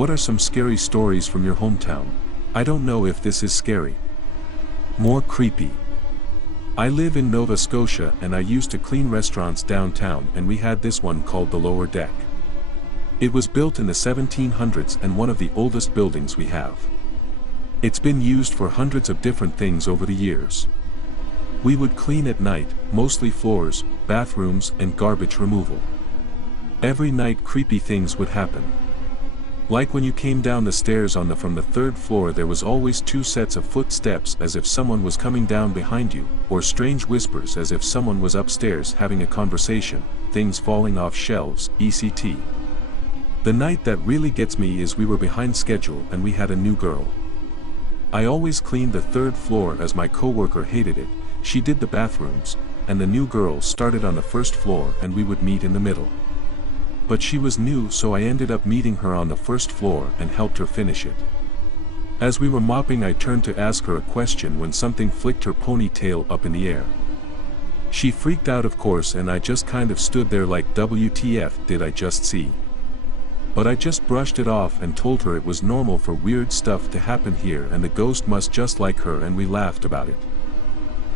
What are some scary stories from your hometown? I don't know if this is scary. More creepy. I live in Nova Scotia and I used to clean restaurants downtown, and we had this one called the Lower Deck. It was built in the 1700s and one of the oldest buildings we have. It's been used for hundreds of different things over the years. We would clean at night, mostly floors, bathrooms, and garbage removal. Every night creepy things would happen. Like when you came down the stairs from the third floor, there was always two sets of footsteps as if someone was coming down behind you, or strange whispers as if someone was upstairs having a conversation, things falling off shelves, etc. The night that really gets me is we were behind schedule and we had a new girl. I always cleaned the third floor as my coworker hated it. She did the bathrooms, and the new girl started on the first floor and we would meet in the middle. But she was new, so I ended up meeting her on the first floor and helped her finish it. As we were mopping, I turned to ask her a question when something flicked her ponytail up in the air. She freaked out, of course, and I just kind of stood there like, WTF did I just see? But I just brushed it off and told her it was normal for weird stuff to happen here and the ghost must just like her, and we laughed about it.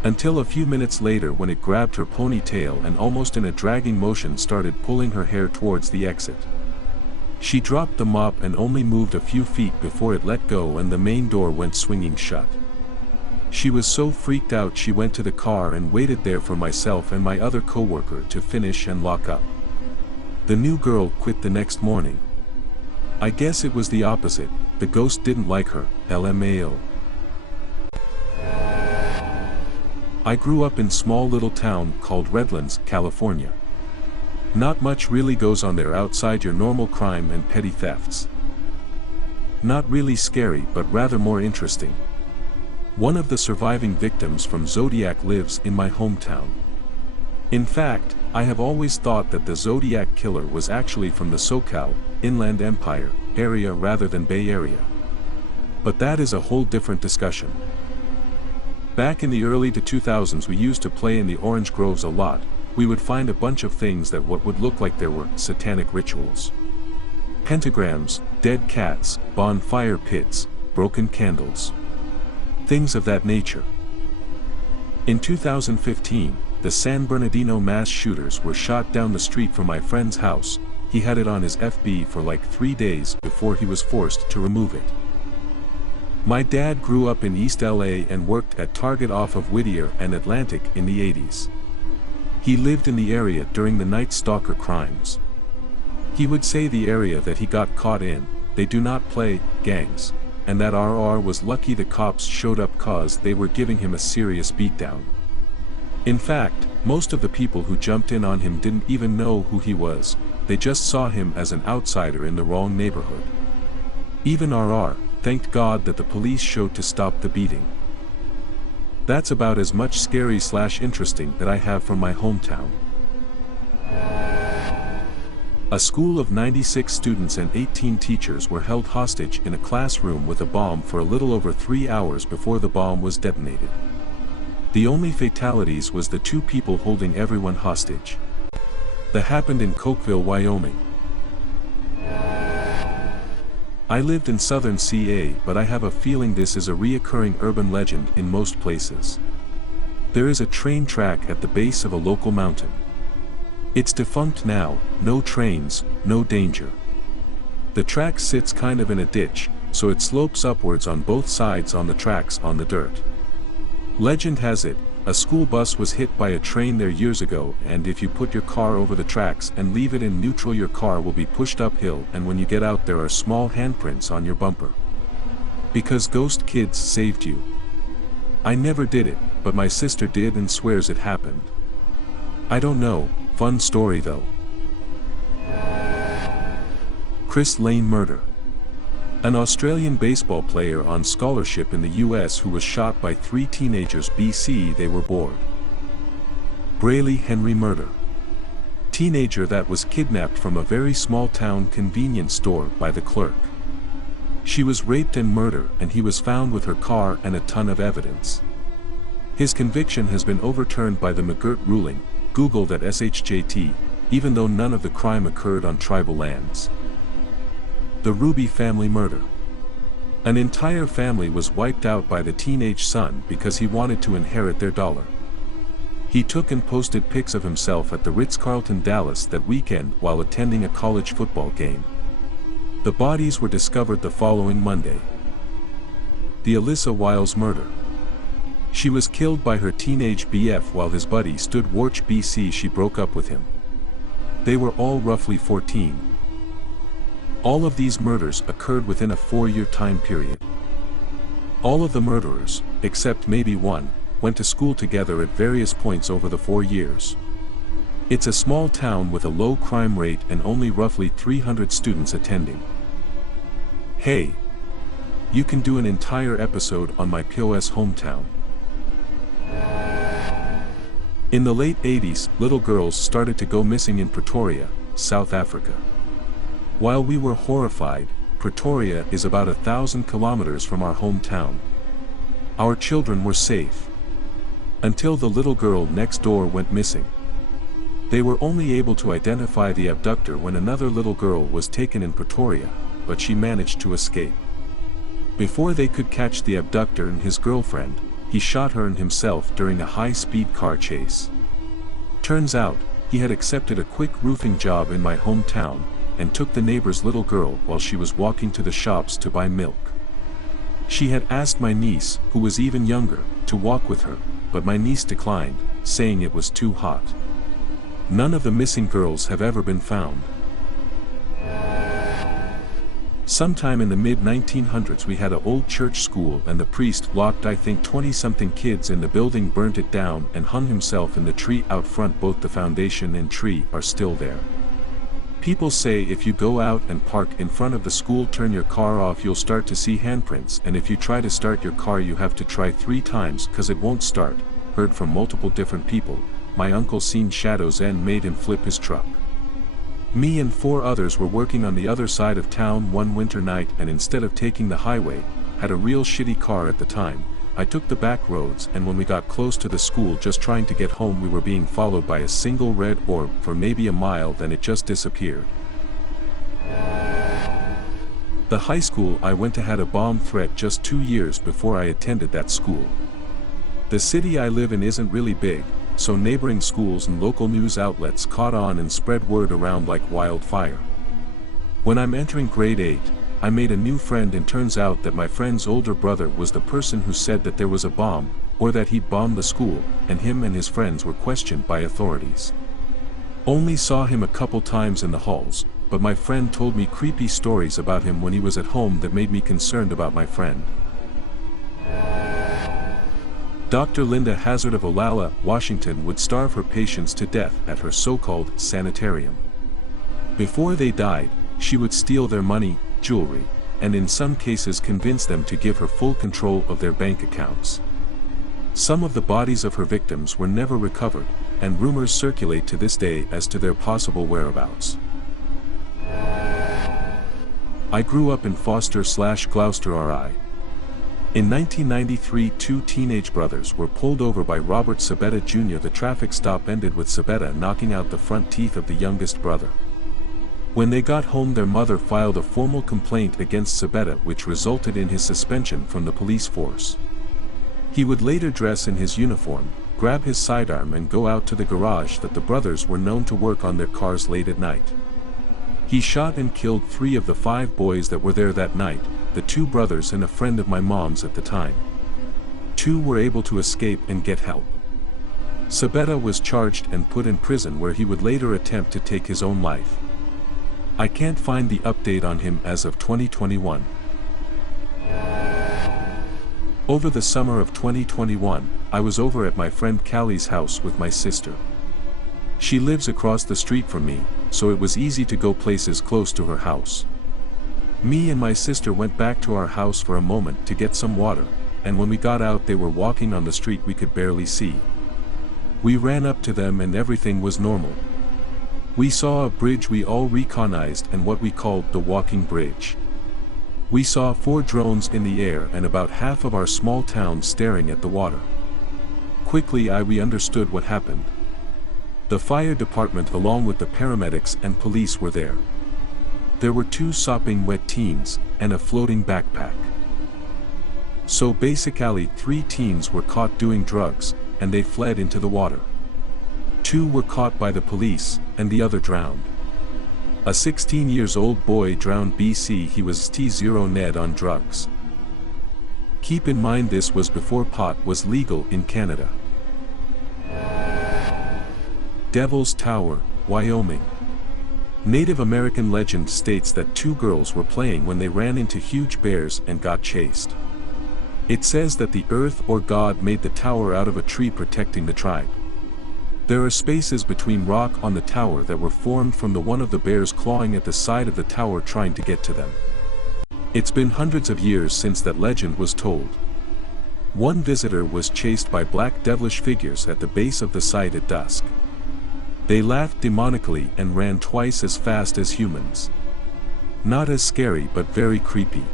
Until a few minutes later, when it grabbed her ponytail and almost in a dragging motion started pulling her hair towards the exit. She dropped the mop and only moved a few feet before it let go and the main door went swinging shut. She was so freaked out she went to the car and waited there for myself and my other coworker to finish and lock up. The new girl quit the next morning. I guess it was the opposite, the ghost didn't like her, LMAO. I grew up in small little town called Redlands, California. Not much really goes on there outside your normal crime and petty thefts. Not really scary, but rather more interesting. One of the surviving victims from Zodiac lives in my hometown. In fact, I have always thought that the Zodiac killer was actually from the SoCal, Inland Empire, area rather than Bay Area. But that is a whole different discussion. Back in the early 2000s we used to play in the orange groves a lot. We would find a bunch of things that what would look like there were satanic rituals. Pentagrams, dead cats, bonfire pits, broken candles. Things of that nature. In 2015, the San Bernardino mass shooters were shot down the street from my friend's house. He had it on his FB for like 3 days before he was forced to remove it. My dad grew up in East LA and worked at Target off of Whittier and Atlantic in the 80s. He lived in the area during the Night Stalker crimes. He would say the area that he got caught in, they do not play gangs, and that RR was lucky the cops showed up cause they were giving him a serious beatdown. In fact, most of the people who jumped in on him didn't even know who he was, they just saw him as an outsider in the wrong neighborhood. Even RR thanked God that the police showed to stop the beating. That's about as much scary/interesting that I have from my hometown. A school of 96 students and 18 teachers were held hostage in a classroom with a bomb for a little over 3 hours before the bomb was detonated. The only fatalities was the 2 people holding everyone hostage. That happened in Cokeville, Wyoming. I lived in southern CA, but I have a feeling this is a reoccurring urban legend in most places. There is a train track at the base of a local mountain. It's defunct now, no trains, no danger. The track sits kind of in a ditch, so it slopes upwards on both sides on the tracks on the dirt. Legend has it, a school bus was hit by a train there years ago, and if you put your car over the tracks and leave it in neutral, your car will be pushed uphill, and when you get out there are small handprints on your bumper. Because ghost kids saved you. I never did it, but my sister did and swears it happened. I don't know, fun story though. Chris Lane murder. An Australian baseball player on scholarship in the US who was shot by 3 teenagers BC they were bored. Brayley Henry murder. Teenager that was kidnapped from a very small town convenience store by the clerk. She was raped and murdered, and he was found with her car and a ton of evidence. His conviction has been overturned by the McGirt ruling, Googled at SHJT, even though none of the crime occurred on tribal lands. The Ruby family murder. An entire family was wiped out by the teenage son because he wanted to inherit their dollar. He took and posted pics of himself at the Ritz-Carlton Dallas that weekend while attending a college football game. The bodies were discovered the following Monday. The Alyssa Wiles murder. She was killed by her teenage BF while his buddy stood watch BC. She broke up with him. They were all roughly 14. All of these murders occurred within a 4-year time period. All of the murderers, except maybe one, went to school together at various points over the 4 years. It's a small town with a low crime rate and only roughly 300 students attending. Hey! You can do an entire episode on my POS hometown. In the late 80s, little girls started to go missing in Pretoria, South Africa. While we were horrified, Pretoria is about 1,000 kilometers from our hometown. Our children were safe. Until the little girl next door went missing. They were only able to identify the abductor when another little girl was taken in Pretoria, but she managed to escape. Before they could catch the abductor and his girlfriend, he shot her and himself during a high-speed car chase. Turns out, he had accepted a quick roofing job in my hometown, and took the neighbor's little girl while she was walking to the shops to buy milk. She had asked my niece, who was even younger, to walk with her, but my niece declined, saying it was too hot. None of the missing girls have ever been found. Sometime in the mid-1900s we had an old church school and the priest locked I think 20-something kids in the building, burnt it down and hung himself in the tree out front. Both the foundation and tree are still there. People say if you go out and park in front of the school, turn your car off, you'll start to see handprints, and if you try to start your car you have to try 3 times cause it won't start. Heard from multiple different people. My uncle seen shadows and made him flip his truck. Me and 4 others were working on the other side of town one winter night, and instead of taking the highway, had a real shitty car at the time. I took the back roads, and when we got close to the school just trying to get home, we were being followed by a single red orb for maybe a mile, then it just disappeared. The high school I went to had a bomb threat just 2 years before I attended that school. The city I live in isn't really big, so neighboring schools and local news outlets caught on and spread word around like wildfire. When I'm entering grade 8, I made a new friend, and turns out that my friend's older brother was the person who said that there was a bomb, or that he'd bombed the school, and him and his friends were questioned by authorities. Only saw him a couple times in the halls, but my friend told me creepy stories about him when he was at home that made me concerned about my friend. Dr. Linda Hazard of Olalla, Washington would starve her patients to death at her so-called sanitarium. Before they died, she would steal their money, jewelry, and in some cases convince them to give her full control of their bank accounts. Some of the bodies of her victims were never recovered, and rumors circulate to this day as to their possible whereabouts. I grew up in Foster/Gloucester, RI. In 1993, 2 teenage brothers were pulled over by Robert Sabetta Jr. The traffic stop ended with Sabetta knocking out the front teeth of the youngest brother. When they got home, their mother filed a formal complaint against Sabetta, which resulted in his suspension from the police force. He would later dress in his uniform, grab his sidearm and go out to the garage that the brothers were known to work on their cars late at night. He shot and killed 3 of the 5 boys that were there that night, the 2 brothers and a friend of my mom's at the time. 2 were able to escape and get help. Sabetta was charged and put in prison, where he would later attempt to take his own life. I can't find the update on him as of 2021. Over the summer of 2021, I was over at my friend Callie's house with my sister. She lives across the street from me, so it was easy to go places close to her house. Me and my sister went back to our house for a moment to get some water, and when we got out they were walking on the street we could barely see. We ran up to them and everything was normal. We saw a bridge we all recognized and what we called the walking bridge. We saw 4 drones in the air and about half of our small town staring at the water. Quickly we understood what happened. The fire department along with the paramedics and police were there. There were 2 sopping wet teens, and a floating backpack. So basically 3 teens were caught doing drugs, and they fled into the water. 2 were caught by the police, and the other drowned. A 16-year-old boy drowned BC. He was T0 Ned on drugs. Keep in mind this was before pot was legal in Canada. Devil's Tower, Wyoming. Native American legend states that 2 girls were playing when they ran into huge bears and got chased. It says that the earth or God made the tower out of a tree protecting the tribe. There are spaces between rock on the tower that were formed from the one of the bears clawing at the side of the tower trying to get to them. It's been hundreds of years since that legend was told. One visitor was chased by black devilish figures at the base of the site at dusk. They laughed demonically and ran twice as fast as humans. Not as scary but very creepy.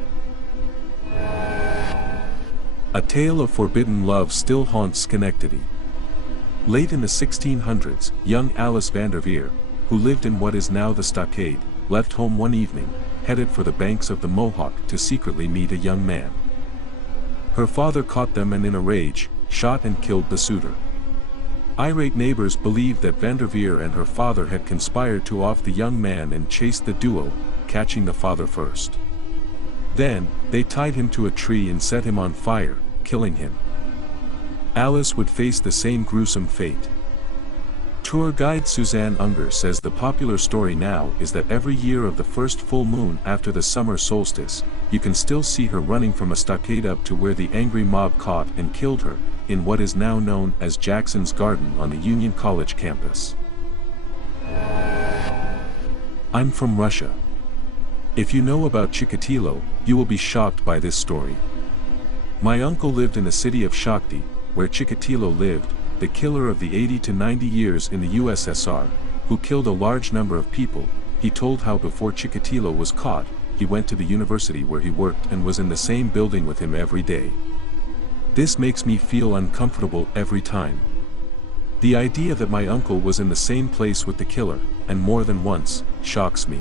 A tale of forbidden love still haunts Schenectady. Late in the 1600s, young Alice Vanderveer, who lived in what is now the Stockade, left home one evening, headed for the banks of the Mohawk to secretly meet a young man. Her father caught them and in a rage, shot and killed the suitor. Irate neighbors believed that Vanderveer and her father had conspired to off the young man and chased the duo, catching the father first. Then, they tied him to a tree and set him on fire, killing him. Alice would face the same gruesome fate. Tour guide Suzanne Unger says the popular story now is that every year of the first full moon after the summer solstice, you can still see her running from a stockade up to where the angry mob caught and killed her, in what is now known as Jackson's Garden on the Union College campus. I'm from Russia. If you know about Chikatilo, you will be shocked by this story. My uncle lived in the city of Shakhty, where Chikatilo lived, the killer of the 80 to 90 years in the USSR, who killed a large number of people. He told how before Chikatilo was caught, he went to the university where he worked and was in the same building with him every day. This makes me feel uncomfortable every time. The idea that my uncle was in the same place with the killer, and more than once, shocks me.